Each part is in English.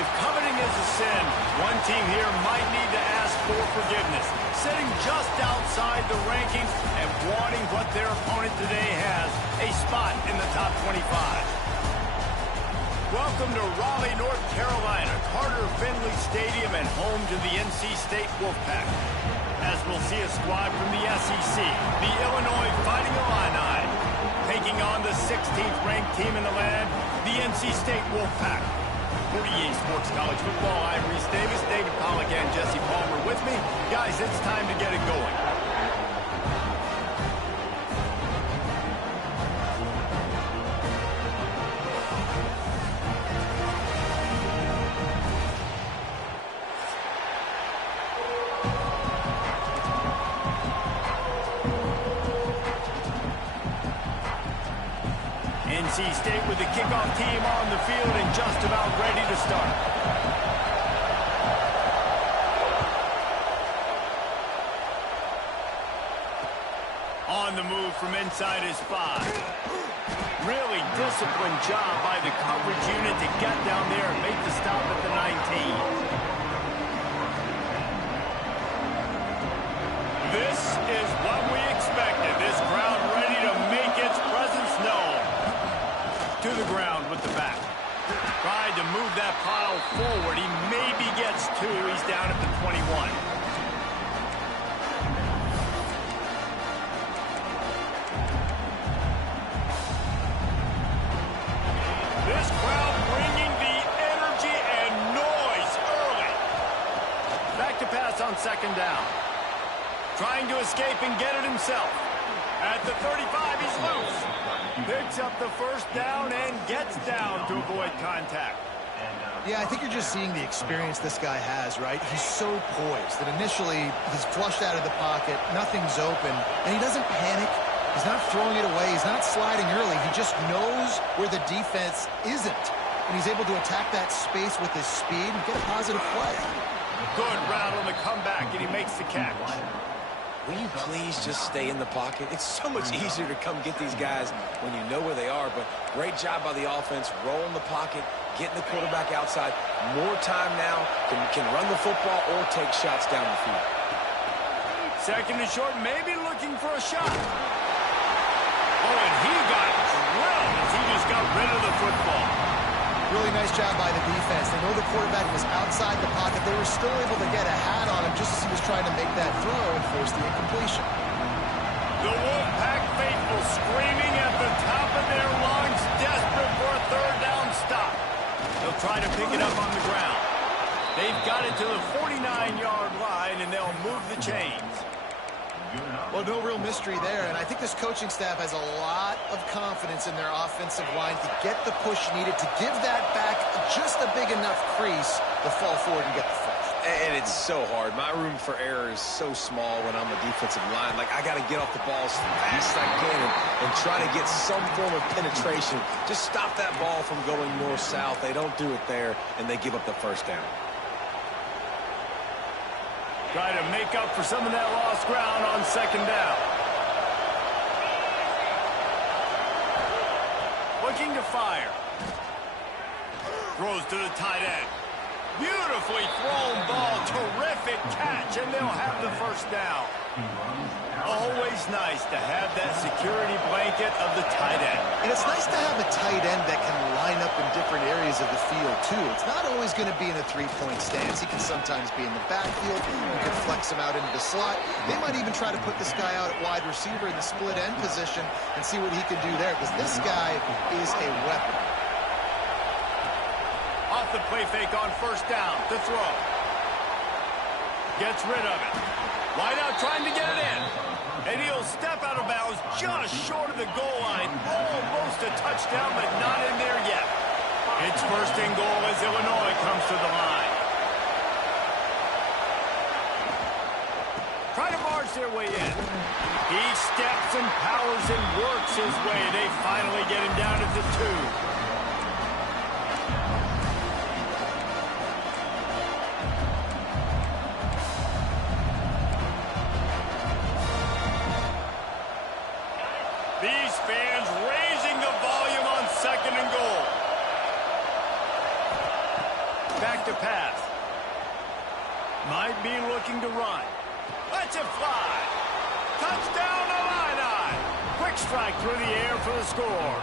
If coveting is a sin, one team here might need to ask for forgiveness, sitting just outside the rankings and wanting what their opponent today has, a spot in the top 25. Welcome to Raleigh, North Carolina, Carter Finley Stadium, and home to the NC State Wolfpack. As we'll see a squad from the SEC, the Illinois Fighting Illini, taking on the 16th ranked team in the land, the NC State Wolfpack. For EA Sports College Football, I'm Reese Davis, David Pollack, and Jesse Palmer with me. Guys, it's time to get it going. NC State with the kickoff team on the field and just about ready to start. On the move from inside his 5. Really disciplined job by the coverage unit to get down there and make the stop at the 19. This is what we expected. This crowd ready to make its presence known. To the ground with the back. Tried to move that pile forward. He maybe gets 2. He's down at the 21. This crowd bringing the energy and noise early. Back to pass on second down. Trying to escape and get it himself. At the 35, he's loose. Picks up the first down and gets down to avoid contact. Yeah, I think you're just seeing the experience this guy has, right? He's so poised that initially he's flushed out of the pocket, nothing's open, and he doesn't panic. He's not throwing it away. He's not sliding early. He just knows where the defense isn't, and he's able to attack that space with his speed and get a positive play. Good route on the comeback, and he makes the catch. Will you please just stay in the pocket? It's so much easier to come get these guys when you know where they are, but great job by the offense, rolling the pocket, getting the quarterback outside. More time now, can run the football or take shots down the field. Second and short, maybe looking for a shot. Oh, and he got drilled as he just got rid of the football. Really nice job by the defense. They know the quarterback was outside the pocket. They were still able to get a hat on him just as he was trying to make that throw and force the incompletion. The Wolfpack faithful screaming at the top of their lungs, desperate for a third down stop. They'll try to pick it up on the ground. They've got it to the 49-yard line, and they'll move the chains. Well, no real mystery there, and I think this coaching staff has a lot of confidence in their offensive line to get the push needed to give that back just a big enough crease to fall forward and get the first. And it's so hard. My room for error is so small when I'm a defensive line. Like, I got to get off the ball as fast as I can and try to get some form of penetration. Just stop that ball from going north-south. They don't do it there, and they give up the first down. Try to make up for some of that lost ground on second down. Looking to fire. Throws to the tight end. Beautifully thrown ball. Terrific catch, and they'll have the first down. Always nice to have that security blanket of the tight end. And it's nice to have a tight end that can line up in different areas of the field, too. It's not always going to be in a three-point stance. He can sometimes be in the backfield. You can flex him out into the slot. They might even try to put this guy out at wide receiver in the split end position and see what he can do there, because this guy is a weapon. Off the play fake on first down to throw. Gets rid of it. Wide out trying to get it in. And he'll step out of bounds just short of the goal line. Almost a touchdown, but not in there yet. It's first and goal as Illinois comes to the line. Try to barge their way in. He steps and powers and works his way. They finally get him down at the 2. These fans raising the volume on second and goal. Back Might be looking to run. Let's it fly. Touchdown, Illini. Quick strike through the air for the score.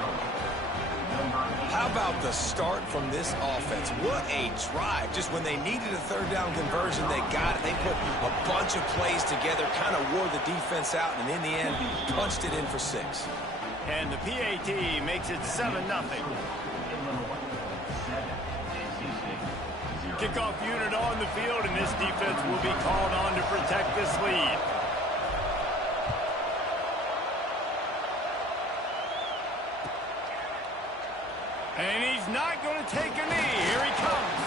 How about the start from this offense? What a drive. Just when they needed a third down conversion, they got it. They put a bunch of plays together, kind of wore the defense out, and in the end, punched it in for 6. And the PAT makes it 7-0. Kickoff unit on the field, and this defense will be called on to protect this lead. And he's not going to take a knee. Here he comes.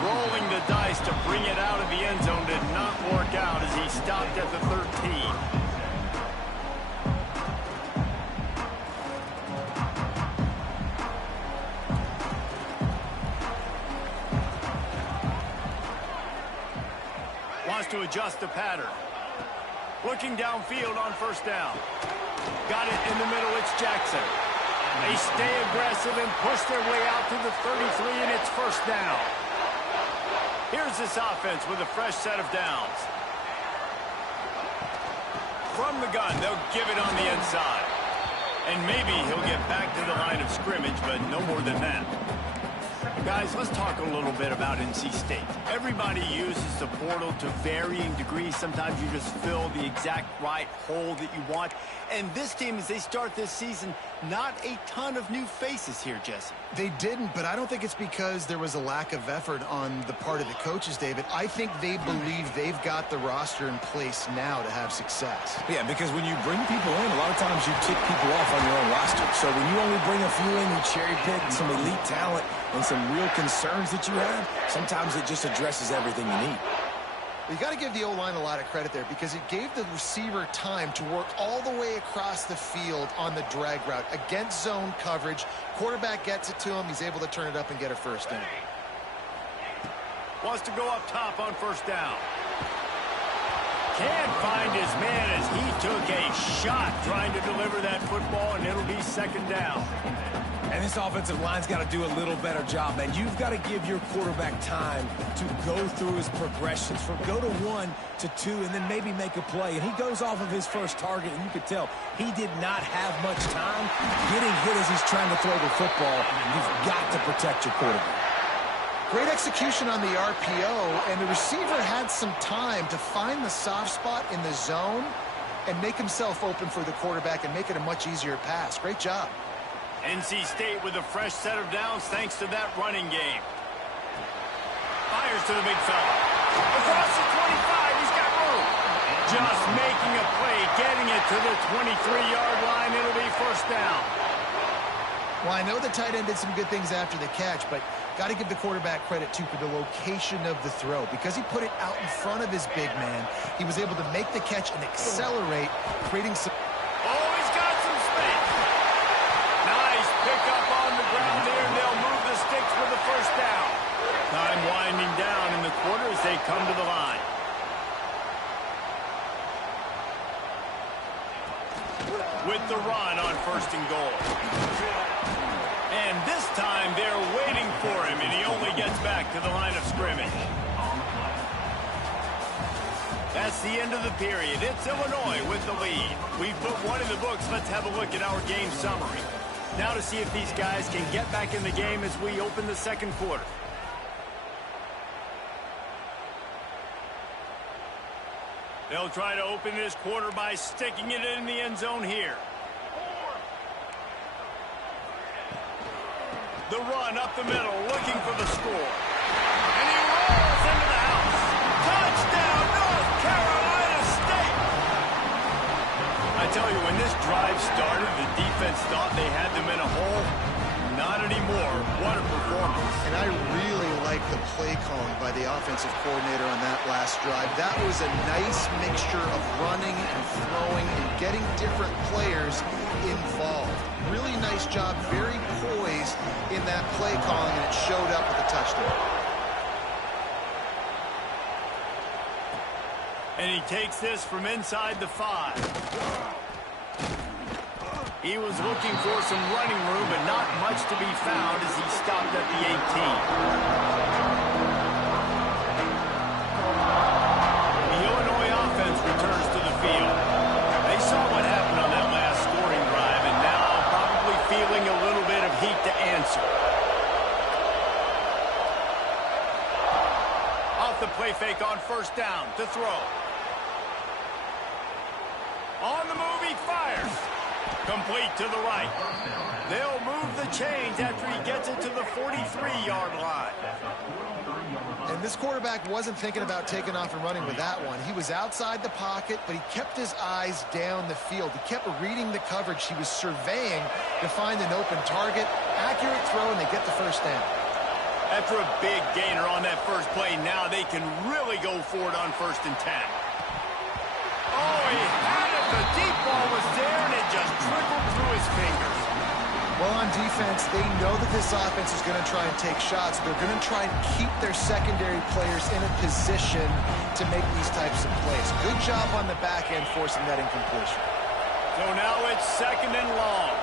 Rolling the dice to bring it out of the end zone did not work out as he stopped at the 13. Wants to adjust the pattern. Looking downfield on first down. Got it in the middle. It's Jackson. They stay aggressive and push their way out to the 33, and it's first down. Here's this offense with a fresh set of downs. From the gun, they'll give it on the inside. And maybe he'll get back to the line of scrimmage, but no more than that. Guys, let's talk a little bit about NC State. Everybody uses the portal to varying degrees. Sometimes you just fill the exact right hole that you want. And this team, as they start this season, not a ton of new faces here, Jesse. They didn't, but I don't think it's because there was a lack of effort on the part of the coaches, David. I think they believe they've got the roster in place now to have success. Yeah, because when you bring people in, a lot of times you tick people off on your own roster. So when you only bring a few in, you cherry pick some elite talent and some real concerns that you have, sometimes it just addresses everything you need. You got to give the O-line a lot of credit there because it gave the receiver time to work all the way across the field on the drag route against zone coverage. Quarterback gets it to him. He's able to turn it up and get a first down. Wants to go up top on first down. Can't find his man as he took a shot trying to deliver that football, and it'll be second down. And this offensive line's got to do a little better job, man. You've got to give your quarterback time to go through his progressions from go to 1 to 2 and then maybe make a play. And he goes off of his first target, and you could tell he did not have much time getting hit as he's trying to throw the football. You've got to protect your quarterback. Great execution on the RPO, and the receiver had some time to find the soft spot in the zone and make himself open for the quarterback and make it a much easier pass. Great job. NC State with a fresh set of downs thanks to that running game. Fires to the big fella. Across the 25, he's got room. Just making a play, getting it to the 23-yard line. It'll be first down. Well, I know the tight end did some good things after the catch, but got to give the quarterback credit, too, for the location of the throw. Because he put it out in front of his big man, he was able to make the catch and accelerate, creating some... Oh, he's got some space. Nice pick up on the ground there, and they'll move the sticks for the first down. Time winding down in the quarter as they come to the line. With the run on first and goal. And this time they're waiting for him, and he only gets back to the line of scrimmage. That's the end of the period. It's Illinois with the lead. We've put one in the books. Let's have a look at our game summary. Now to see if these guys can get back in the game as we open the second quarter. They'll try to open this quarter by sticking it in the end zone here. The run up the middle, looking for the score. And he rolls into the house. Touchdown, North Carolina State! I tell you, when this drive started, the defense thought they had them in a hole. Not anymore. What a performance. And I really like the play calling by the offensive coordinator on that last drive. That was a nice mixture of running and throwing and getting different players involved. Really nice job, very poised in that play calling, and it showed up with a touchdown. And he takes this from inside the 5. He was looking for some running room, but not much to be found as he stopped at the 18. take on first down to throw. On the move, he fires. Complete to the right. They'll move the chains after he gets it to the 43-yard line. And this quarterback wasn't thinking about taking off and running with that one. He was outside the pocket, but he kept his eyes down the field. He kept reading the coverage. He was surveying to find an open target. Accurate throw, and they get the first down. After a big gainer on that first play, now they can really go for it on 1st and 10. Oh, he had it. The deep ball was there, and it just trickled through his fingers. Well, on defense, they know that this offense is going to try and take shots. They're going to try and keep their secondary players in a position to make these types of plays. Good job on the back end forcing that incompletion. So now it's 2nd and long.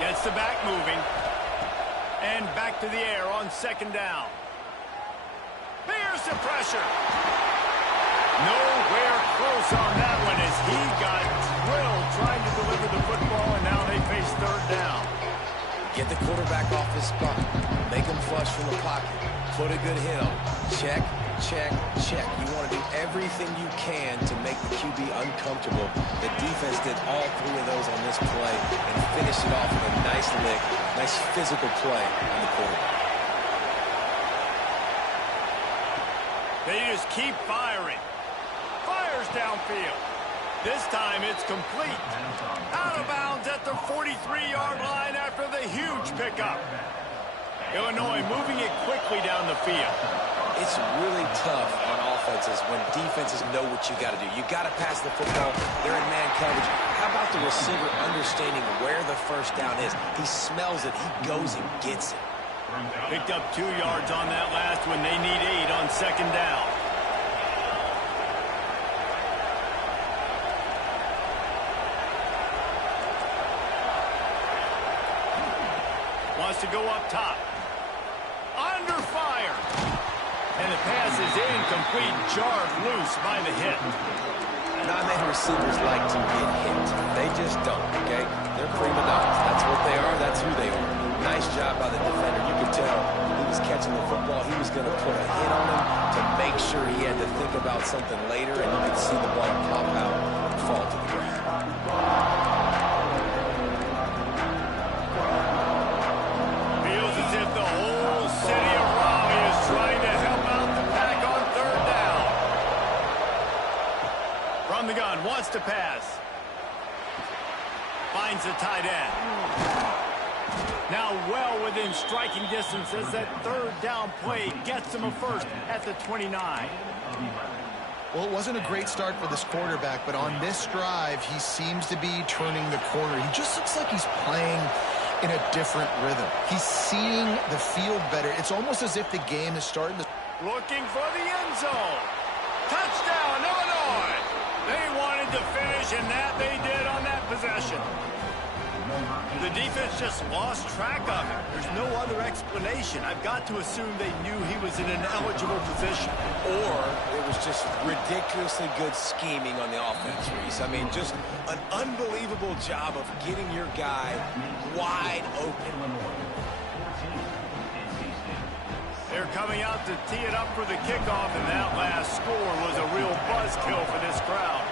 Gets the back moving. And back to the air on 2nd down. Bears the pressure. Nowhere close on that one as he got drilled trying to deliver the football, and now they face 3rd down. Get the quarterback off his spot. Make him flush from the pocket. Put a good hit on. Check, check, check. You want to do everything you can to make the QB uncomfortable. The defense did all 3 of those on this play and finished it off with a nice lick, nice physical play on the quarterback. They just keep firing. Fires downfield. This time it's complete. Out of bounds at the 43-yard line after the huge pickup. Illinois moving it quickly down the field. It's really tough on offenses when defenses know what you got to do. You got to pass the football. They're in man coverage. How about the receiver understanding where the first down is? He smells it. He goes and gets it. Picked up 2 yards on that last one. They need 8 on 2nd down. Wants to go up top. Under fire. And the pass is incomplete, jarred loose by the hit. Not many receivers like to get hit. They just don't, okay? They're prima donnas. That's what they are. That's who they are. Nice job by the defender. You could tell he was catching the football. He was going to put a hit on him to make sure he had to think about something later, and you could see the ball pop out and fall to the ground. Feels as if the whole city of Raleigh is trying to help out the pack on 3rd down. From the gun, wants to pass. Finds the tight end. Now well within striking distance as that 3rd down play gets him a first at the 29. Well, it wasn't a great start for this quarterback, but on this drive, he seems to be turning the corner. He just looks like he's playing in a different rhythm. He's seeing the field better. It's almost as if the game is starting to... Looking for the end zone. Touchdown, Illinois. They wanted to finish, and that they did on that possession. The defense just lost track of it. There's no other explanation. I've got to assume they knew he was in an eligible position. Or it was just ridiculously good scheming on the offense, Reese. I mean, just an unbelievable job of getting your guy wide open. They're coming out to tee it up for the kickoff, and that last score was a real buzzkill for this crowd.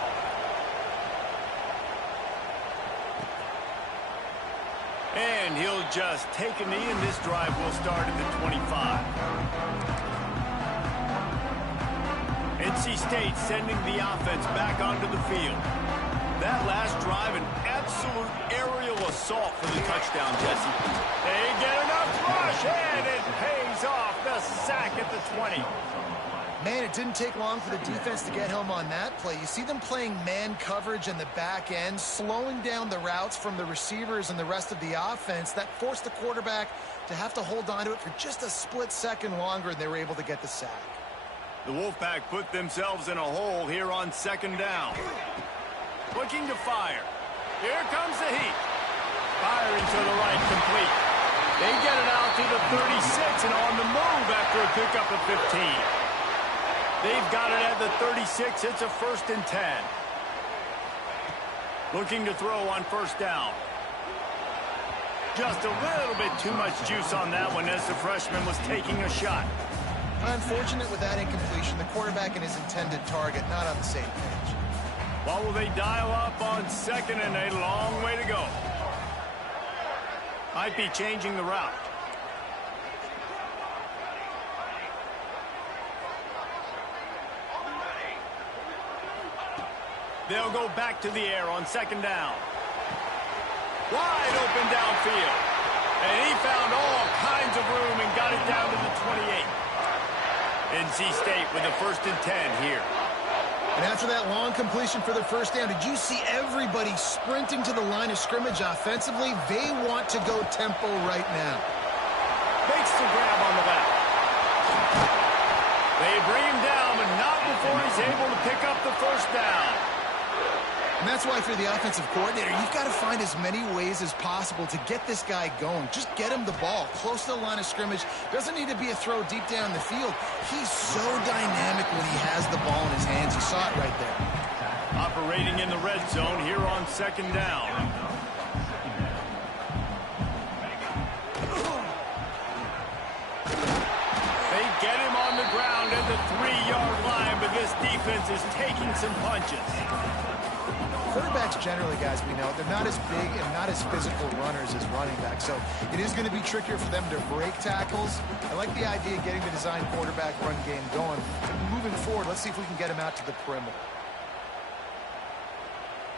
And he'll just take a knee, and this drive will start at the 25. NC State sending the offense back onto the field. That last drive, an absolute aerial assault for the touchdown, Jesse. They get enough rush, and it pays off. The sack at the 20. Man, it didn't take long for the defense to get home on that play. You see them playing man coverage in the back end, slowing down the routes from the receivers and the rest of the offense. That forced the quarterback to have to hold on to it for just a split second longer, and they were able to get the sack. The Wolfpack put themselves in a hole here on 2nd down. Looking to fire. Here comes the heat. Firing to the right, complete. They get it out to the 36 and on the move after a pickup of 15. They've got it at the 36. It's a 1st and 10. Looking to throw on 1st down. Just a little bit too much juice on that one as the freshman was taking a shot. Unfortunate with that incompletion. The quarterback and his intended target not on the same page. What will they dial up on second and a long way to go? Might be changing the route. They'll go back to the air on second down. Wide open downfield. And he found all kinds of room and got it down to the 28. NC State with a 1st and 10 here. And after that long completion for the first down, did you see everybody sprinting to the line of scrimmage offensively? They want to go tempo right now. Makes the grab on the left. They bring him down, but not before he's able to pick up the first down. And that's why, if you're the offensive coordinator, you've got to find as many ways as possible to get this guy going. Just get him the ball close to the line of scrimmage. Doesn't need to be a throw deep down the field. He's so dynamic when he has the ball in his hands. You saw it right there. Operating in the red zone here on second down. They get him on the ground at the 3-yard line, but this defense is taking some punches. Quarterbacks generally, guys, we know, they're not as big and not as physical runners as running backs, so it is going to be trickier for them to break tackles. I like the idea of getting the design quarterback run game going. Moving forward, let's see if we can get him out to the perimeter.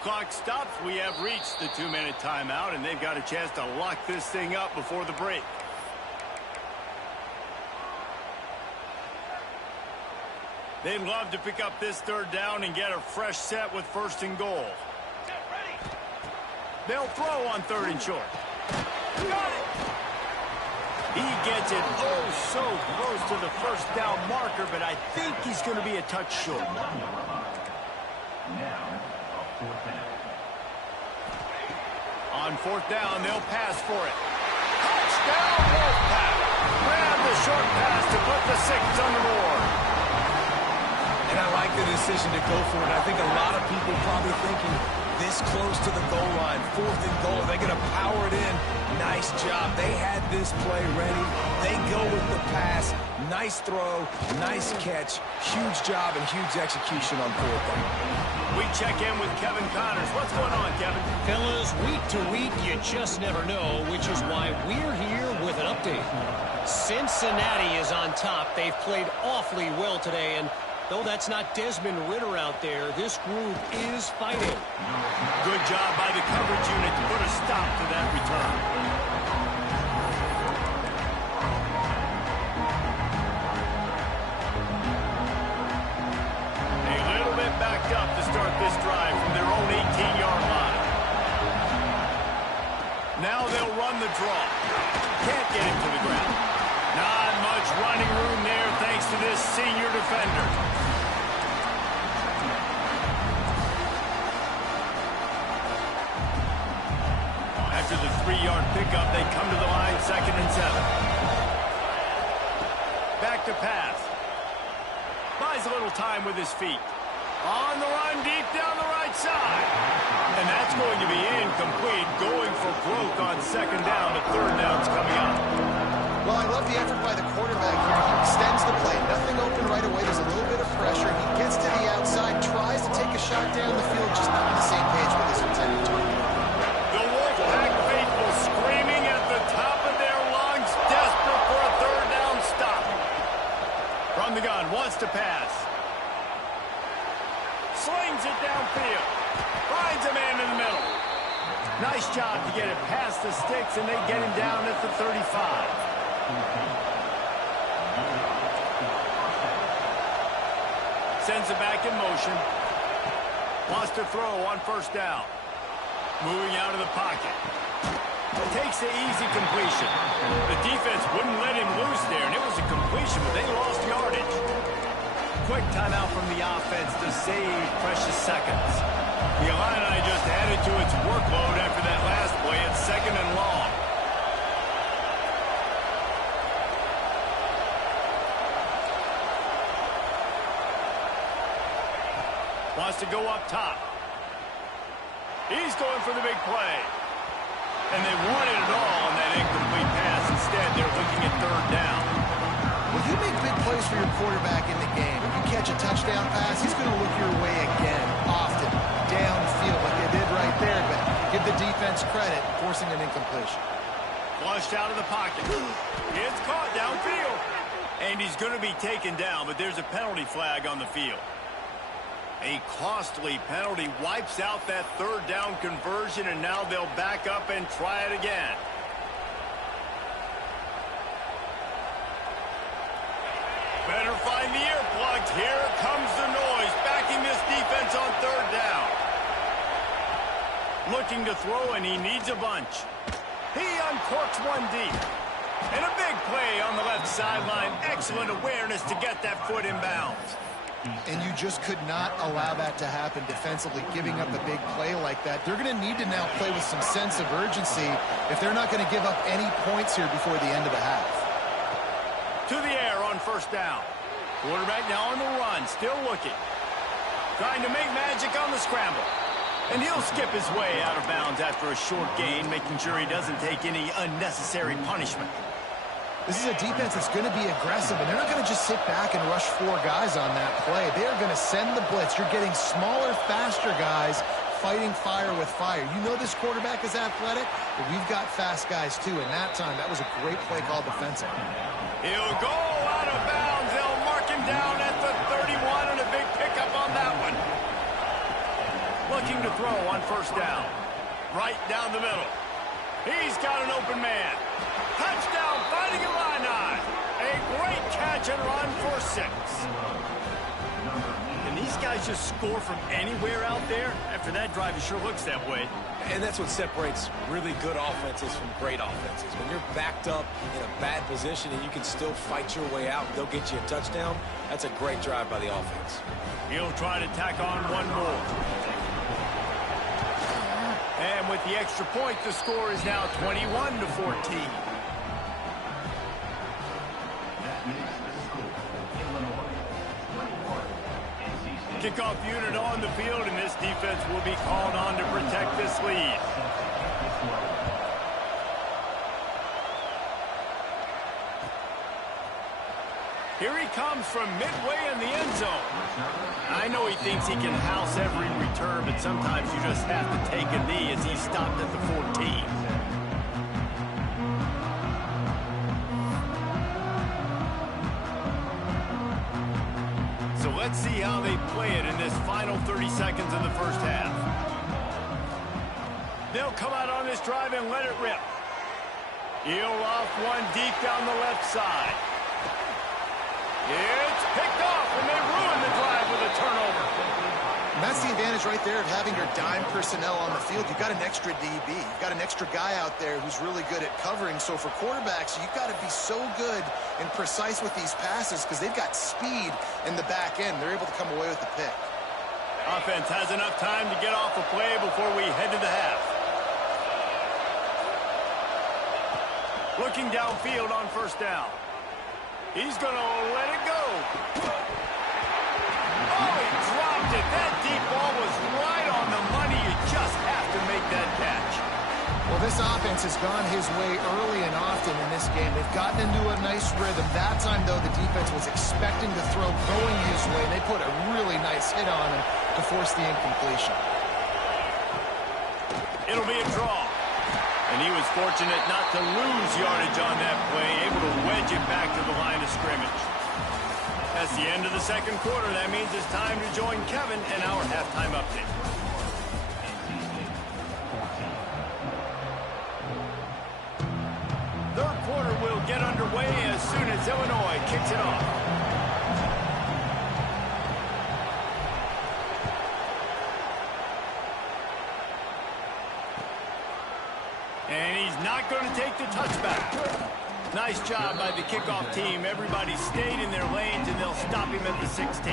Clock stops. We have reached the 2-minute timeout, and they've got a chance to lock this thing up before the break. They'd love to pick up this 3rd down and get a fresh set with 1st and goal. They'll throw on 3rd and short. Got it! He gets it so close to the first down marker, but I think he's going to be a touch short. On 4th down, they'll pass for it. Touchdown, Wolfpack! Grab the short pass to put the 6 on the board. And I like the decision to go for it. I think a lot of people probably thinking this close to the goal line, 4th and goal, they're going to power it in. Nice job. They had this play ready. They go with the pass. Nice throw, nice catch. Huge job and huge execution on 4th down. We check in with Kevin Connors. What's going on, Kevin? Fellas, week to week, you just never know, which is why we're here with an update. Cincinnati is on top. They've played awfully well today, and though that's not Desmond Ridder out there, this group is fighting. Good job by the coverage unit to put a stop to that return. A little bit backed up to start this drive from their own 18-yard line. Now they'll run the draw. Can't get him to the ground. Not much running room there thanks to this senior defender. After the 3-yard pickup, they come to the line 2nd and 7. Back to pass. Buys a little time with his feet. On the run deep down the right side. And that's going to be incomplete. Going for broke on 2nd down. The 3rd down's coming up. Well, I love the effort by the quarterback here. He extends the play. Nothing open right away. There's a little bit of pressure. He gets to the outside, tries to take a shot down the field, just not on the same page with his intended target. The Wolfpack faithful screaming at the top of their lungs, desperate for a 3rd down stop. From the gun, wants to pass. Slings it downfield. Finds a man in the middle. Nice job to get it past the sticks, and they get him down at the 35. Sends it back in motion. Wants to throw on 1st down. Moving out of the pocket. Takes the easy completion. The defense wouldn't let him loose there, and it was a completion, but they lost yardage. Quick timeout from the offense to save precious seconds. The Illini just added to its workload after that last play at 2nd and long. Wants to go up top. He's going for the big play. And they wanted it all on that incomplete pass. Instead, they're looking at 3rd down. Well, you make big plays goes for your quarterback in the game. If you catch a touchdown pass, he's going to look your way again, often, downfield like they did right there, but give the defense credit, forcing an incompletion. Flushed out of the pocket. It's caught downfield. And he's going to be taken down, but there's a penalty flag on the field. A costly penalty wipes out that third down conversion, and now they'll back up and try it again. Better find the earplugs. Here comes the noise, backing this defense on third down. Looking to throw, and he needs a bunch. He uncorks one deep. And a big play on the left sideline. Excellent awareness to get that foot in bounds. And you just could not allow that to happen defensively, giving up a big play like that. They're going to need to now play with some sense of urgency if they're not going to give up any points here before the end of the half. To the air on first down. Quarterback now on the run, still looking. Trying to make magic on the scramble. And he'll skip his way out of bounds after a short gain, making sure he doesn't take any unnecessary punishment. This is a defense that's going to be aggressive, and they're not going to just sit back and rush 4 guys on that play. They are going to send the blitz. You're getting smaller, faster guys fighting fire with fire. You know this quarterback is athletic, but we've got fast guys too, and that time, that was a great play call defensively. He'll go out of bounds. They'll mark him down at the 31, and a big pickup on that one. Looking to throw on first down. Right down the middle. He's got an open man. Touchdown, Fighting Illini. A great catch and run for 6. And these guys just score from anywhere out there. After that drive, it sure looks that way. And that's what separates really good offenses from great offenses. When you're backed up in a bad position and you can still fight your way out and they'll get you a touchdown, that's a great drive by the offense. He'll try to tack on one more. And with the extra point, the score is now 21-14. Kickoff unit on the field, and this defense will be called on to protect this lead. Here he comes from midway in the end zone. I know he thinks he can house every return, but sometimes you just have to take a knee as he stopped at the 14. So let's see how they play it in this final 30 seconds of the first half. They'll come out on this drive and let it rip. He'll off one deep down the left side. It's picked off, and they ruin the drive with a turnover. And that's the advantage right there of having your dime personnel on the field. You've got an extra DB. You've got an extra guy out there who's really good at covering. So for quarterbacks, you've got to be so good and precise with these passes because they've got speed in the back end. They're able to come away with the pick. Offense has enough time to get off a play before we head to the half. Looking downfield on first down. He's going to let it go. Oh, he dropped it. That deep ball was right on the money. You just have to make that catch. Well, this offense has gone his way early and often in this game. They've gotten into a nice rhythm. That time, though, the defense was expecting the throw going his way. They put a really nice hit on him to force the incompletion. It'll be a draw. And he was fortunate not to lose yardage on that play, able to wedge it back to the line of scrimmage. That's the end of the second quarter. That means it's time to join Kevin in our halftime update. Third quarter will get underway as soon as Illinois kicks it off. And he's not going to take the touchback. Nice job by the kickoff team. Everybody stayed in their lanes, and they'll stop him at the 16.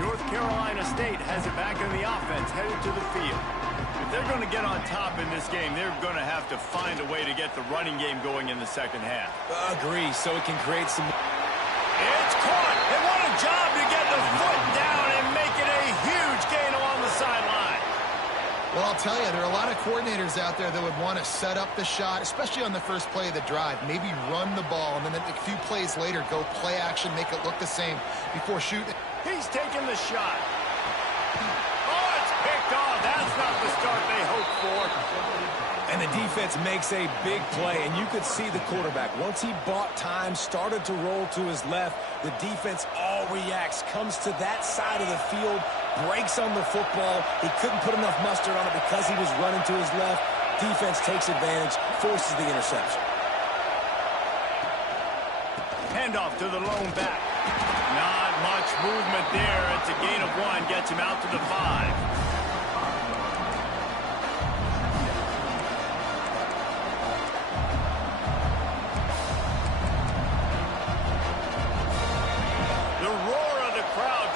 North Carolina State has it back in the offense, headed to the field. If they're going to get on top in this game, they're going to have to find a way to get the running game going in the second half. Agree, so it can create some... It's caught. And what a job to get the foot down and make it a huge gain along the sideline. Well, I'll tell you, there are a lot of coordinators out there that would want to set up the shot, especially on the first play of the drive. Maybe run the ball, and then a few plays later, go play action, make it look the same before shooting. He's taking the shot. Oh, it's picked off. That's not the start they hoped for. And the defense makes a big play, and you could see the quarterback. Once he bought time, started to roll to his left, the defense all reacts, comes to that side of the field, breaks on the football. He couldn't put enough mustard on it because he was running to his left. Defense takes advantage, forces the interception. Handoff to the lone back. Not much movement there. It's a gain of 1, gets him out to the 5.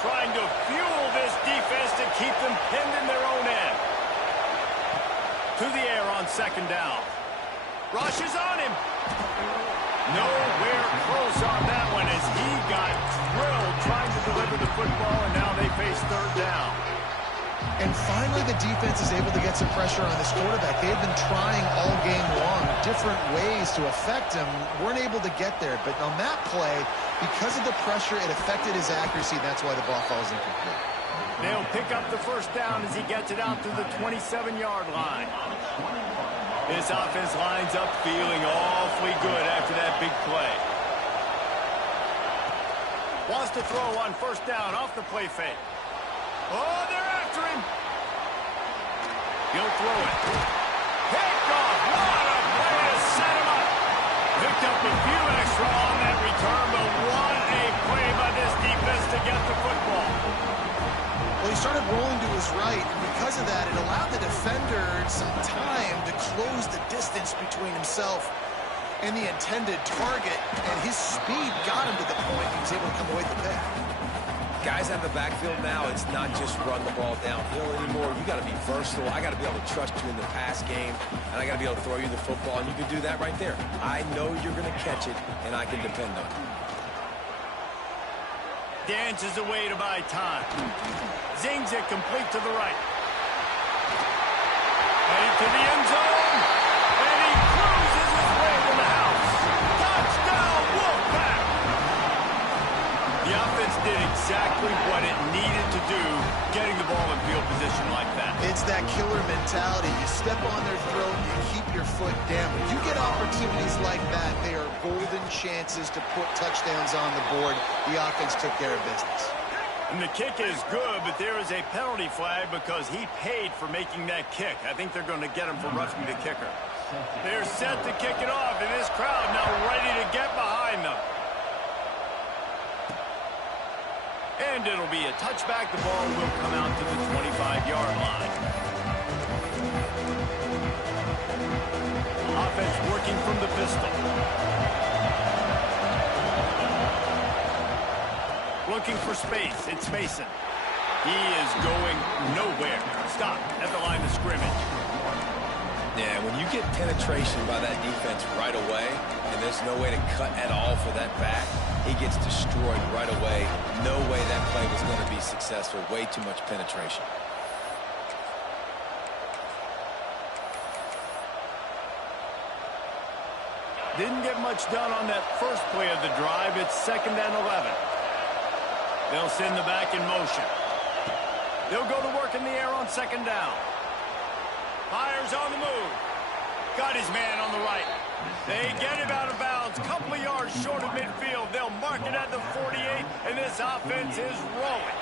Trying to fuel this defense to keep them pinned in their own end. To the air on second down. Rush is on him. Nowhere close on that one as he got drilled trying to deliver the football, and now they face third down. And finally, the defense is able to get some pressure on this quarterback. They've been trying all game long different ways to affect him. Weren't able to get there. But on that play, because of the pressure, it affected his accuracy. That's why the ball falls incomplete. They'll pick up the first down as he gets it out to the 27-yard line. This offense lines up feeling awfully good after that big play. Wants to throw on first down off the play fake. Oh, they're after him. He'll throw it. Picked off. What a play to set him up. Picked up a few extra on that return, but what a play by this defense to get the football. Well, he started rolling to his right, and because of that, it allowed the defender some time to close the distance between himself and the intended target, and his speed got him to the point he was able to come away with the pick. Guys out of the backfield now, it's not just run the ball downhill anymore. You got to be versatile. I got to be able to trust you in the pass game, and I got to be able to throw you the football, and you can do that right there. I know you're going to catch it, and I can depend on it. Dances away to buy time. Zings it complete to the right. Heading to the end zone, and he cruises his way to the house. Touchdown, Wolfpack! The offense did exactly what it needed to do, getting the ball in field position like that. It's that killer mentality. You step on their throat, you keep your foot down. When you get opportunities like that, they are golden chances to put touchdowns on the board. The offense took care of business. And the kick is good, but there is a penalty flag because he paid for making that kick. I think they're going to get him for roughing the kicker. They're set to kick it off, and this crowd now ready to get behind them. And it'll be a touchback. The ball will come out to the 25-yard line. Offense working from the pistol. Looking for space. It's Mason. He is going nowhere. Stop at the line of scrimmage. Yeah, when you get penetration by that defense right away, and there's no way to cut at all for that back, he gets destroyed right away. No way that play was going to be successful. Way too much penetration. Didn't get much done on that first play of the drive. It's 2nd and 11. They'll send the back in motion. They'll go to work in the air on 2nd down. Fires on the move. Got his man on the right. They get him out of bounds. Couple of yards short of midfield. They'll mark it at the 48, and this offense is rolling.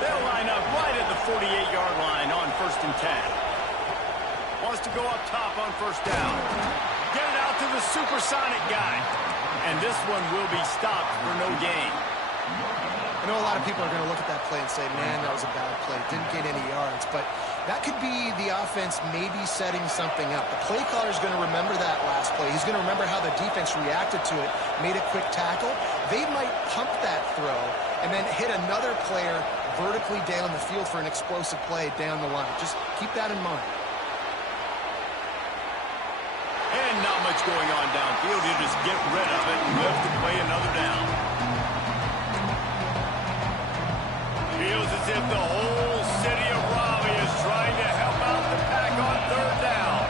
They'll line up right at the 48-yard line on 1st and 10. Wants to go up top on 1st down. Get it out to the supersonic guy. And this one will be stopped for no gain. I know a lot of people are going to look at that play and say, man, that was a bad play. Didn't get any yards. But that could be the offense maybe setting something up. The play caller is going to remember that last play. He's going to remember how the defense reacted to it, made a quick tackle. They might pump that throw and then hit another player vertically down the field for an explosive play down the line. Just keep that in mind. And not much going on downfield. You just get rid of it and move to play another down. as if the whole city of Raleigh is trying to help out the Pack on third down.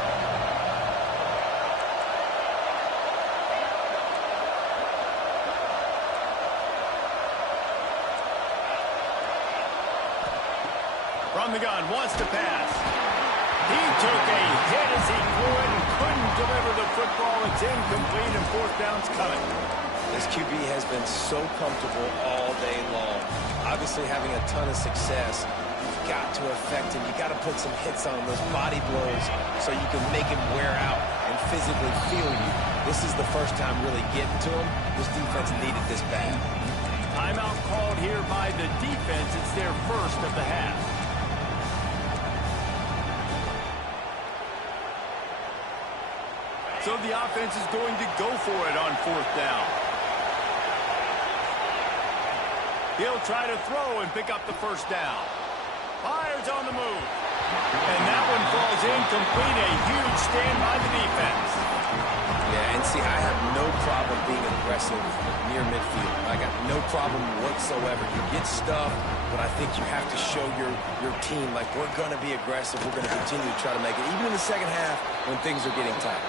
From the gun, wants to pass. He took a hit as he threw it and couldn't deliver the football. It's incomplete and fourth down's coming. This QB has been so comfortable all day long. Obviously having a ton of success. You've got to affect him. You've got to put some hits on him, those body blows, so you can make him wear out and physically feel you. This is the first time really getting to him. This defense needed this bad. Timeout called here by the defense. It's their first of the half. So the offense is going to go for it on fourth down. He'll try to throw and pick up the first down. Fires on the move. And that one falls incomplete. A huge stand by the defense. Yeah, and see, I have no problem being aggressive near midfield. I got no problem whatsoever. You get stuff, but I think you have to show your team, like, we're going to be aggressive. We're going to continue to try to make it, even in the second half when things are getting tight.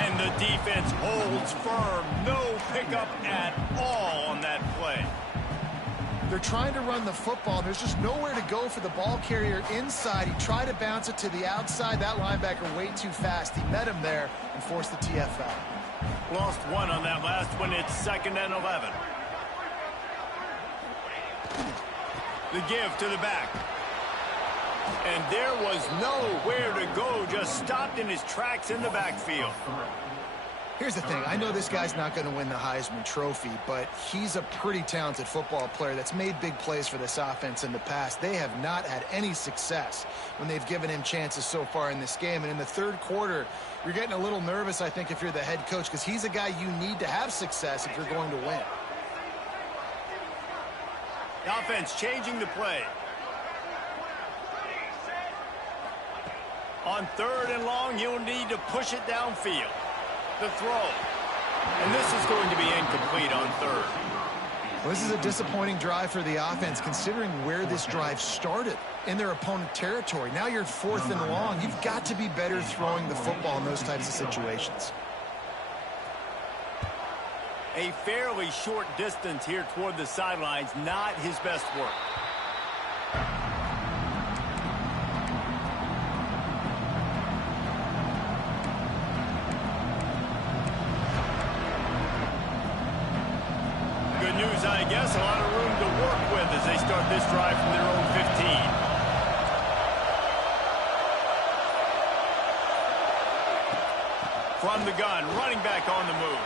And the defense holds firm. No pickup at all on that play. They're trying to run the football. There's just nowhere to go for the ball carrier inside. He tried to bounce it to the outside. That linebacker way too fast. He met him there and forced the TFL. Lost one on that last one. It's 2nd and 11. The give to the back. And there was nowhere to go. Just stopped in his tracks in the backfield. Here's the thing. I know this guy's not going to win the Heisman Trophy, but he's a pretty talented football player that's made big plays for this offense in the past. They have not had any success when they've given him chances so far in this game. And in the third quarter, you're getting a little nervous, I think, if you're the head coach, because he's a guy you need to have success if you're going to win. The offense changing the play. On 3rd and long, you'll need to push it downfield. The throw. And this is going to be incomplete on 3rd. Well, this is a disappointing drive for the offense, considering where this drive started, in their opponent territory. Now you're 4th and long. You've got to be better throwing the football in those types of situations. A fairly short distance here toward the sidelines. Not his best work. Good news, I guess. A lot of room to work with as they start this drive from their own 15. From the gun, running back on the move.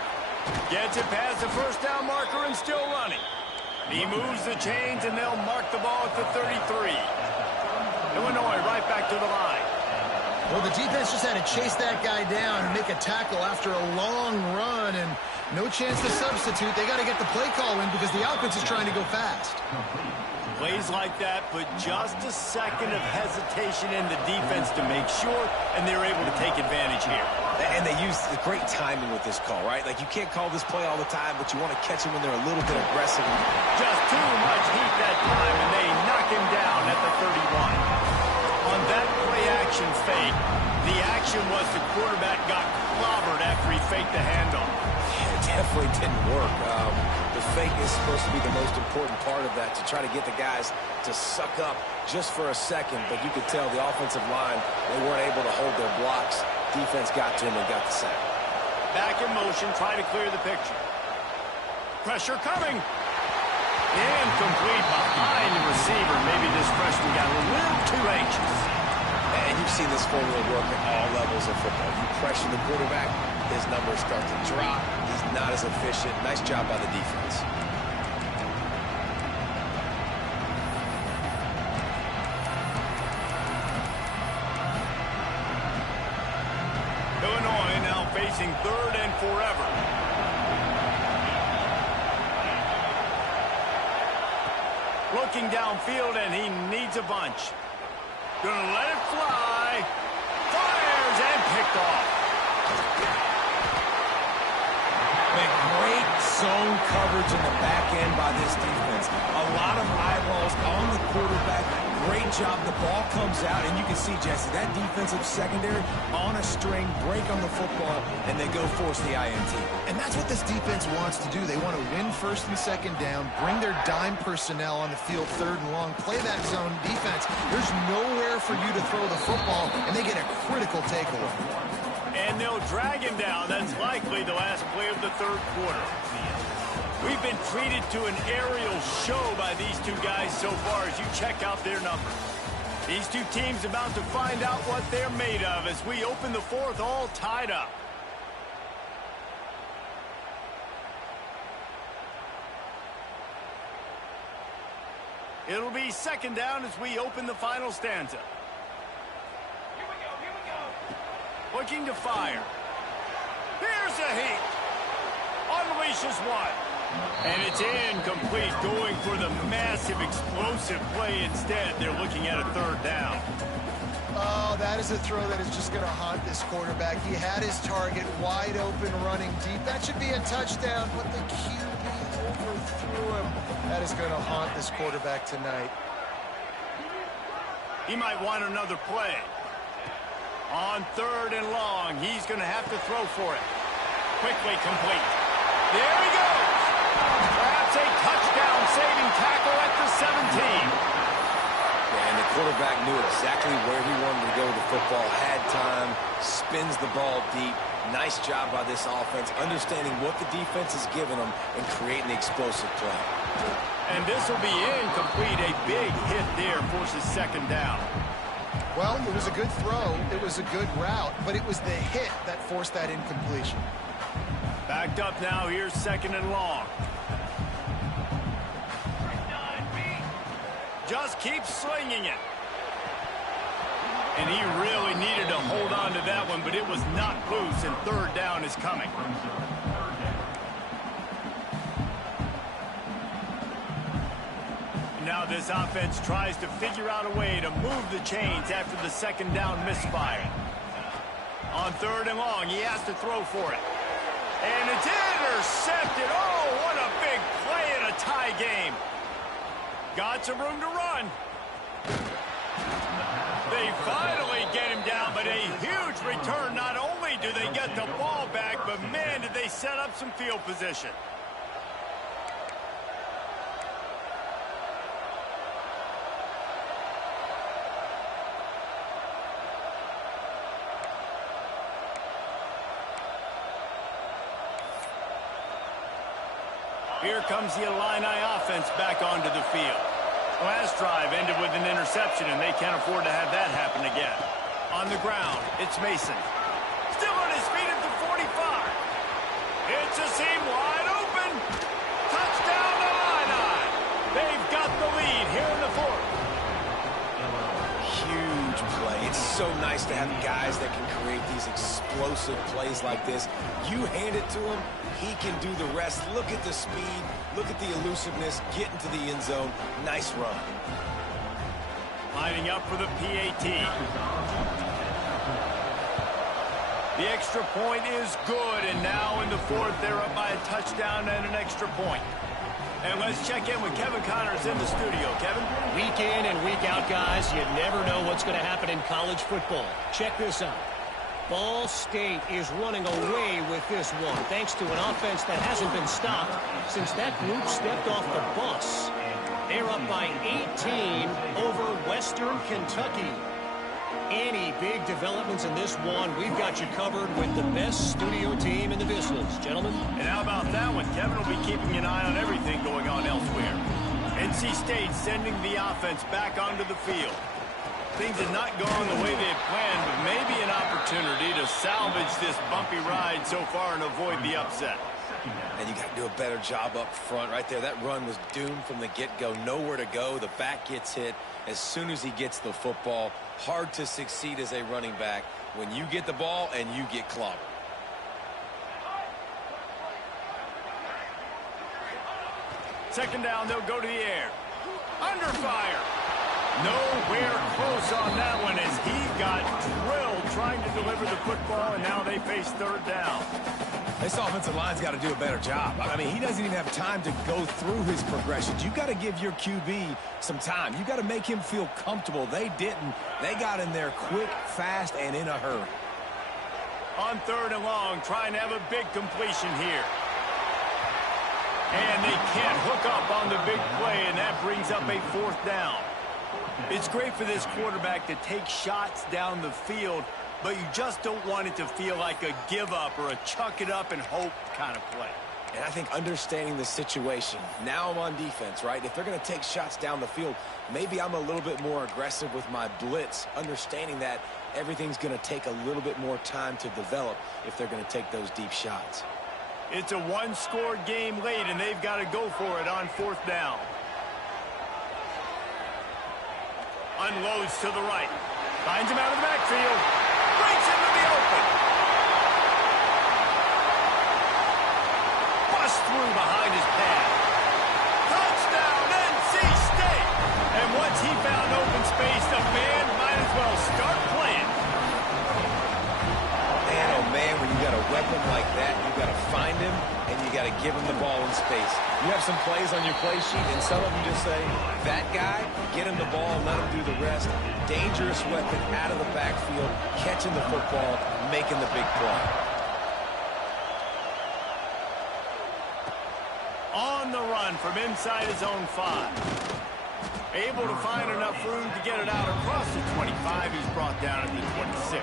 Gets it past the first down marker and still running. He moves the chains and they'll mark the ball at the 33. Illinois right back to the line. Well, the defense just had to chase that guy down and make a tackle after a long run, and no chance to substitute. They got to get the play call in because the offense is trying to go fast. Plays like that put just a second of hesitation in the defense to make sure, and they're able to take advantage here. And they use the great timing with this call, right? Like, you can't call this play all the time, but you want to catch them when they're a little bit aggressive. Just too much heat that time, and they knock him down at the 31. On that play-action fake, the action was the quarterback got clobbered after he faked the handoff. It definitely didn't work. The fake is supposed to be the most important part of that, to try to get the guys to suck up just for a second. But you could tell the offensive line, they weren't able to hold their blocks. Defense got to him and got the sack. Back in motion, try to clear the picture. Pressure coming. Incomplete behind the receiver. Maybe this freshman got a little too anxious. And you've seen this formula work at all levels of football. You pressure the quarterback, his numbers start to drop. He's not as efficient. Nice job by the defense. Illinois now facing 3rd and forever. Looking downfield, and he needs a bunch. Gonna let it fly. Fires and picked off. Great zone coverage in the back end by this defense. A lot of eyeballs on the quarterback. job. The ball comes out, and you can see, Jesse, that defensive secondary on a string, break on the football, and they go force the INT. And that's what this defense wants to do. They want to win first and second down, bring their dime personnel on the field third and long, play that zone defense. There's nowhere for you to throw the football, and they get a critical takeaway. And they'll drag him down. That's likely the last play of the third quarter. We've been treated to an aerial show by these two guys so far as you check out their numbers. These two teams about to find out what they're made of as we open the fourth all tied up. It'll be second down as we open the final stanza. Here we go. Looking to fire. Here's a heat. Unleashes one. And it's incomplete, going for the massive explosive play instead. They're looking at a third down. Oh, that is a throw that is just going to haunt this quarterback. He had his target wide open, running deep. That should be a touchdown, but the QB overthrew him. That is going to haunt this quarterback tonight. He might want another play. On third and long, he's going to have to throw for it. Quickly complete. There he goes. Perhaps a touchdown-saving tackle at the 17. Yeah, and the quarterback knew exactly where he wanted to go with the football, had time, spins the ball deep. Nice job by this offense, understanding what the defense is giving them and creating the explosive play. And this will be incomplete. A big hit there forces second down. Well, it was a good throw. It was a good route, but it was the hit that forced that incompletion. Backed up now. Here's second and long. Just keeps slinging it. And he really needed to hold on to that one, but it was not loose, and third down is coming. Now this offense tries to figure out a way to move the chains after the second down misfire. On third and long, he has to throw for it. And it's intercepted. Oh, what a big play in a tie game. Got some room to run. They finally get him down, but a huge return. Not only do they get the ball back, but man, did they set up some field position. Here comes the Illini offense back onto the field. Last drive ended with an interception, and they can't afford to have that happen again. On the ground, it's Mason. Still on his feet at the 45. It's a seam wide open. Touchdown Illini. They've got the lead here in the fourth. Huge play. It's so nice to have guys that can create these explosive plays like this. You hand it to him, he can do the rest. Look at the speed. Look at the elusiveness. Get into the end zone. Nice run. Lining up for the PAT. The extra point is good, and now in the fourth, they're up by a touchdown and an extra point. And let's check in with Kevin Connors in the studio. Kevin? Week in and week out, guys, you never know what's going to happen in college football. Check this out. Ball State is running away with this one, thanks to an offense that hasn't been stopped since that group stepped off the bus. They're up by 18 over Western Kentucky. Any big developments in this one, we've got you covered with the best studio team in the business, gentlemen. And how about that one? Kevin will be keeping an eye on everything going on elsewhere. NC State sending the offense back onto the field. Things have not gone the way they had planned, but maybe an opportunity to salvage this bumpy ride so far and avoid the upset. And you got to do a better job up front right there. That run was doomed from the get-go. Nowhere to go. The back gets hit as soon as he gets the football. Hard to succeed as a running back when you get the ball and you get clobbered. Second down, they'll go to the air. Under fire. Nowhere close on that one as he got drilled trying to deliver the football, and now they face third down. This offensive line's got to do a better job. I mean, he doesn't even have time to go through his progressions. You got to give your QB some time. You got to make him feel comfortable. They didn't. They got in there quick, fast, and in a hurry. On third and long, trying to have a big completion here. And they can't hook up on the big play, and that brings up a fourth down. It's great for this quarterback to take shots down the field, but you just don't want it to feel like a give-up or a chuck-it-up and hope kind of play. And I think understanding the situation, now I'm on defense, right? If they're going to take shots down the field, maybe I'm a little bit more aggressive with my blitz, understanding that everything's going to take a little bit more time to develop if they're going to take those deep shots. It's a one-score game late, and they've got to go for it on fourth down. Unloads to the right. Finds him out of the backfield. Breaks into the open. Busts through behind his pad. Touchdown, NC State! And once he found open space, the band might as well start playing. Man, oh man, when you got a weapon like that, you got to find him, and you got to give him the ball in space. You have some plays on your play sheet, and some of them just say, that guy, get him the ball, let him do the rest. Dangerous weapon out of the backfield, catching the football, making the big play. On the run from inside his own 5. Able to find enough room to get it out across the 25. He's brought down at the 26.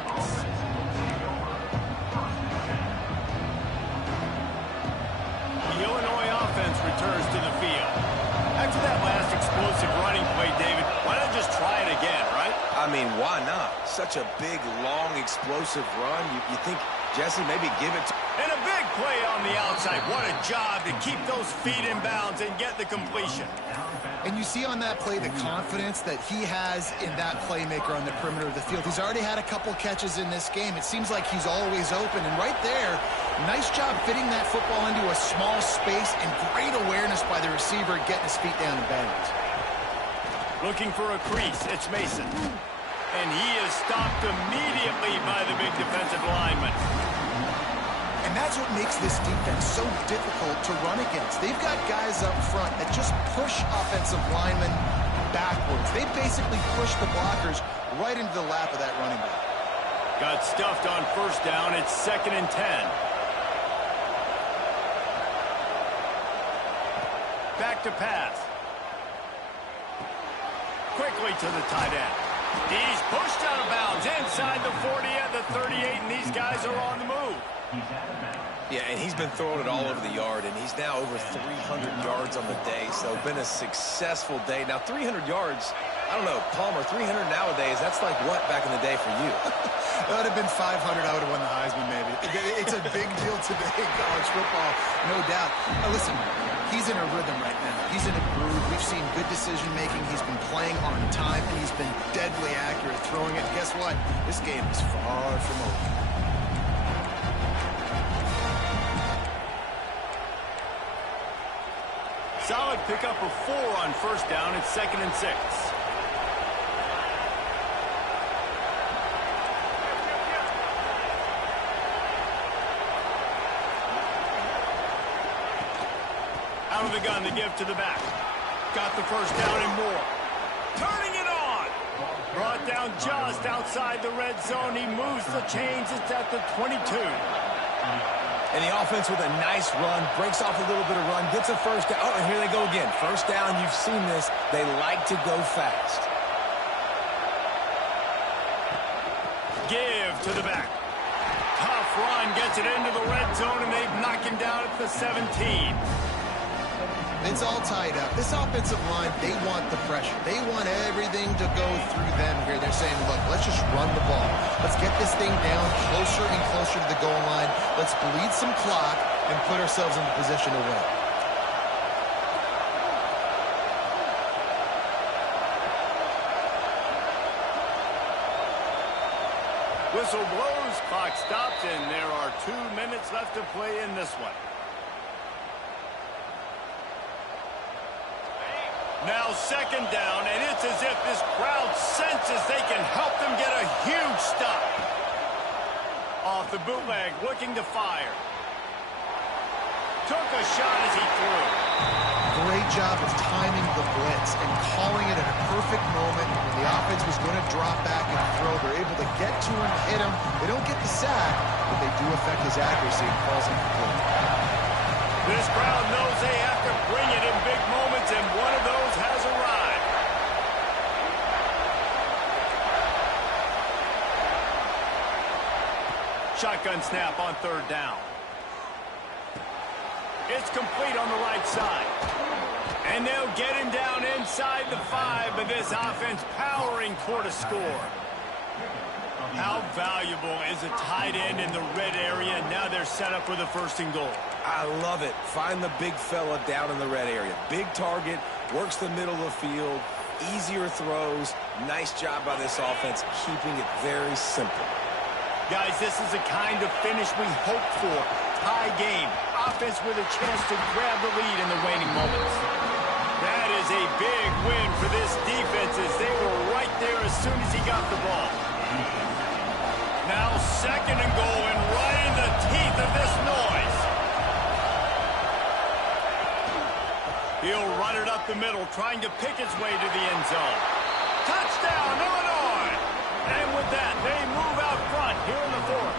The Illinois offense returns to the field. After that last explosive running play, David, why not just try it again, right? I mean, why not? Such a big, long, explosive run. You think, Jesse, maybe give it to... And a big play on the outside. What a job to keep those feet in bounds and get the completion. And you see on that play the confidence that he has in that playmaker on the perimeter of the field. He's already had a couple catches in this game. It seems like he's always open. And right there, nice job fitting that football into a small space and great awareness by the receiver getting his feet down in bounds. Looking for a crease, it's Mason. And he is stopped immediately by the big defensive lineman. And that's what makes this defense so difficult to run against. They've got guys up front that just push offensive linemen backwards. They basically push the blockers right into the lap of that running back. Got stuffed on first down. It's 2nd and 10. Back to pass. Quickly to the tight end. He's pushed out of bounds inside the 40 at the 38, and these guys are on the move. Yeah, and he's been throwing it all over the yard, and he's now over 300 yards on the day, so been a successful day. Now, 300 yards, I don't know, Palmer, 300 nowadays, that's like what back in the day for you? That would have been 500. I would have won the Heisman, maybe. It's a big deal today in college football, no doubt. Now, listen, he's in a rhythm right now. He's in a groove. We've seen good decision-making. He's been playing on time, and he's been deadly accurate throwing it. And guess what? This game is far from over. Solid pickup of 4 on first down. It's 2nd and 6. Out of the gun to give to the back. Got the first down and more. Turning it on. Brought down just outside the red zone. He moves the chains. It's at the 22. And the offense with a nice run, breaks off a little bit of run, gets a first down. Oh, and here they go again. First down, you've seen this. They like to go fast. Give to the back. Tough run, gets it into the red zone, and they knock him down at the 17. It's all tied up. This offensive line, they want the pressure. They want everything to go through them here. They're saying, look, let's just run the ball. Let's get this thing down closer and closer to the goal line. Let's bleed some clock and put ourselves in the position to win. Whistle blows, clock stops, and there are 2 minutes left to play in this one. Now second down, and it's as if this crowd senses they can help them get a huge stop. Off the bootleg, looking to fire. Took a shot as he threw. Great job of timing the blitz and calling it at a perfect moment when the offense was going to drop back and throw. They're able to get to him, hit him. They don't get the sack, but they do affect his accuracy and calls him complete. This crowd knows they have to bring it in big moments, and one of those has arrived. Shotgun snap on third down. It's complete on the right side. And they'll get him down inside the 5, but this offense powering toward a score. How valuable is a tight end in the red area? Now they're set up for the 1st and goal. I love it. Find the big fella down in the red area. Big target, works the middle of the field, easier throws. Nice job by this offense, keeping it very simple. Guys, this is the kind of finish we hope for. Tie game. Offense with a chance to grab the lead in the waning moments. That is a big win for this defense as they were right there as soon as he got the ball. Now second and goal and right in the teeth of this noise. He'll run it up the middle, trying to pick his way to the end zone. Touchdown, Illinois! And with that, they move out front here in the 4th.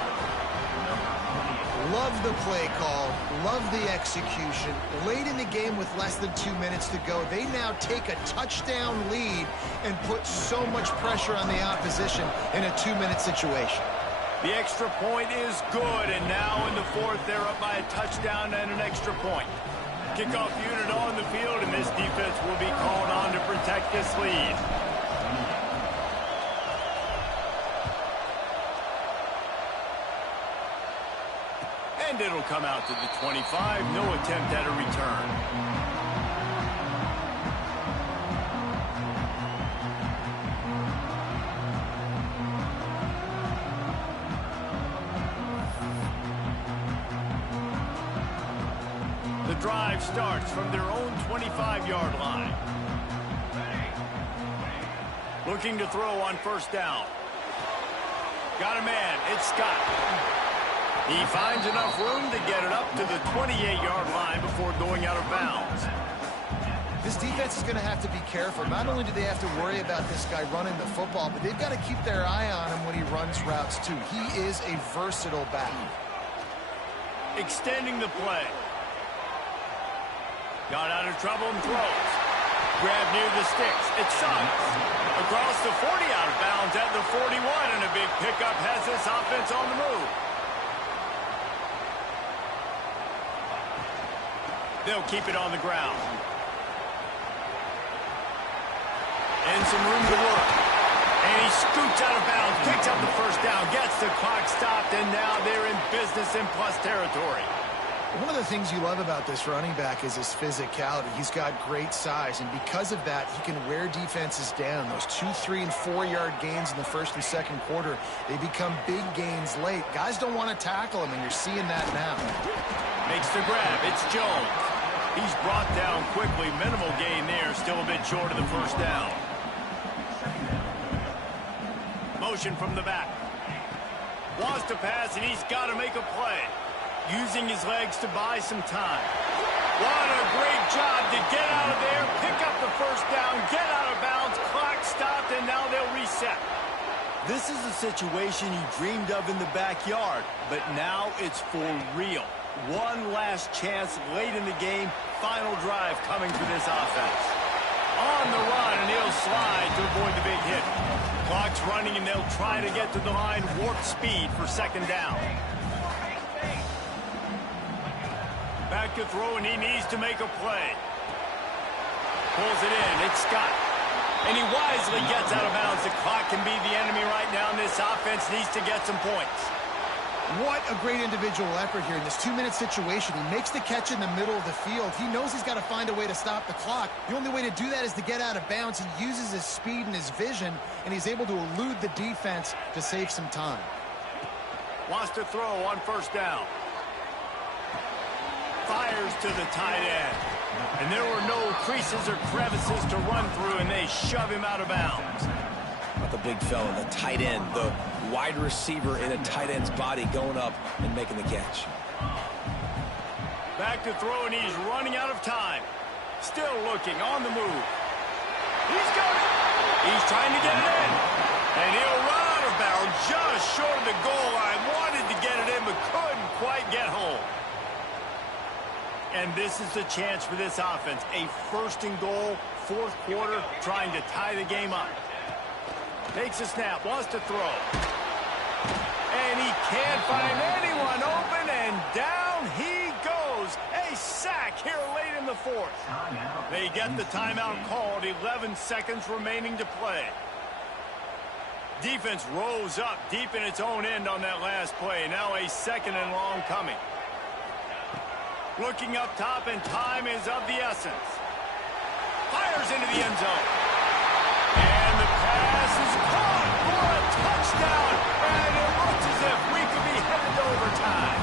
Love the play call, love the execution. Late in the game with less than 2 minutes to go, they now take a touchdown lead and put so much pressure on the opposition in a 2-minute situation. The extra point is good, and now in the 4th, they're up by a touchdown and an extra point. Kickoff unit on the field, and this defense will be called on to protect this lead. And it'll come out to the 25. No attempt at a return. The drive starts from their own 25-yard line. Looking to throw on 1st down. Got a man. It's Scott. He finds enough room to get it up to the 28-yard line before going out of bounds. This defense is going to have to be careful. Not only do they have to worry about this guy running the football, but they've got to keep their eye on him when he runs routes too. He is a versatile back. Extending the play. Got out of trouble and throws. Grab near the sticks. It's Suggs. Across the 40, out of bounds at the 41, and a big pickup has this offense on the move. They'll keep it on the ground. And some room to work. And he scoots out of bounds, picks up the 1st down, gets the clock stopped, and now they're in business in plus territory. One of the things you love about this running back is his physicality. He's got great size, and because of that, he can wear defenses down. Those 2-, 3-, and 4-yard gains in the 1st and 2nd quarter, they become big gains late. Guys don't want to tackle him, and you're seeing that now. Makes the grab. It's Jones. He's brought down quickly. Minimal gain there. Still a bit short of the 1st down. Motion from the back. Wants to pass, and he's got to make a play. Using his legs to buy some time. What a great job to get out of there, pick up the 1st down, get out of bounds, clock stopped, and now they'll reset. This is a situation you dreamed of in the backyard, but now it's for real. One last chance late in the game, final drive coming for this offense. On the run, and he'll slide to avoid the big hit. Clock's running, and they'll try to get to the line, warp speed for 2nd down. Back to throw, and he needs to make a play. Pulls it in. It's Scott. And he wisely gets out of bounds. The clock can be the enemy right now, and this offense needs to get some points. What a great individual effort here in this 2-minute situation. He makes the catch in the middle of the field. He knows he's got to find a way to stop the clock. The only way to do that is to get out of bounds. He uses his speed and his vision, and he's able to elude the defense to save some time. Wants to throw on 1st down. Fires to the tight end. And there were no creases or crevices to run through, and they shove him out of bounds. Not the big fella, the tight end, the wide receiver in a tight end's body going up and making the catch. Back to throw, and he's running out of time. Still looking, on the move. He's got it. He's trying to get it in. And he'll run out of bounds just short of the goal line. Wanted to get it in, but couldn't quite get home. And this is the chance for this offense. A first and goal, fourth quarter, trying to tie the game up. Takes a snap, wants to throw. And he can't find anyone open, and down he goes. A sack here late in the fourth. They get the timeout called, 11 seconds remaining to play. Defense rose up deep in its own end on that last play. Now a second and long coming. Looking up top, and time is of the essence. Fires into the end zone. And the pass is caught for a touchdown. And it looks as if we could be headed to overtime.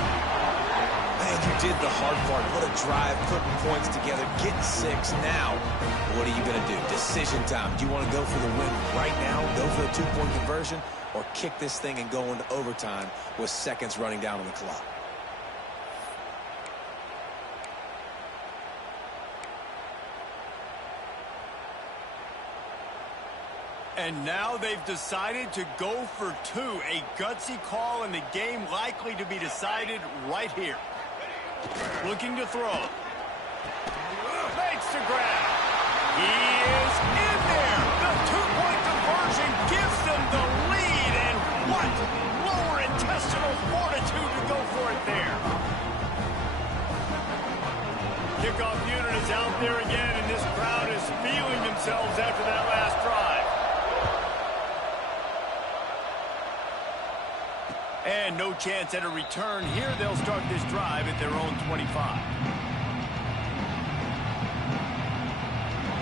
Man, you did the hard part. What a drive, putting points together, getting 6. Now, what are you going to do? Decision time. Do you want to go for the win right now, go for the 2-point conversion, or kick this thing and go into overtime with seconds running down on the clock? And now they've decided to go for 2. A gutsy call, and the game likely to be decided right here. Looking to throw. Makes the grab. He is in there. The 2-point conversion gives them the lead. And what lower intestinal fortitude to go for it there. Kickoff unit is out there again, and this crowd is feeling themselves after that last drive. And no chance at a return here. They'll start this drive at their own 25.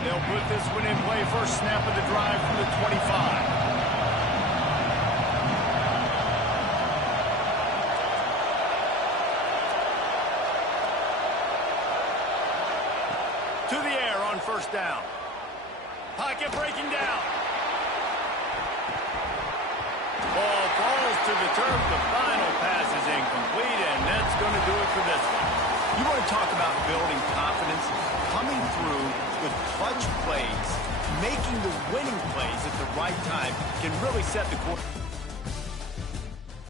They'll put this one in play. First snap of the drive from the 25. To the air on first down. Pocket breaking down. Ball falls to the turf. The final pass is incomplete, and that's going to do it for this one. You want to talk about building confidence? Coming through with clutch plays, making the winning plays at the right time can really set the course.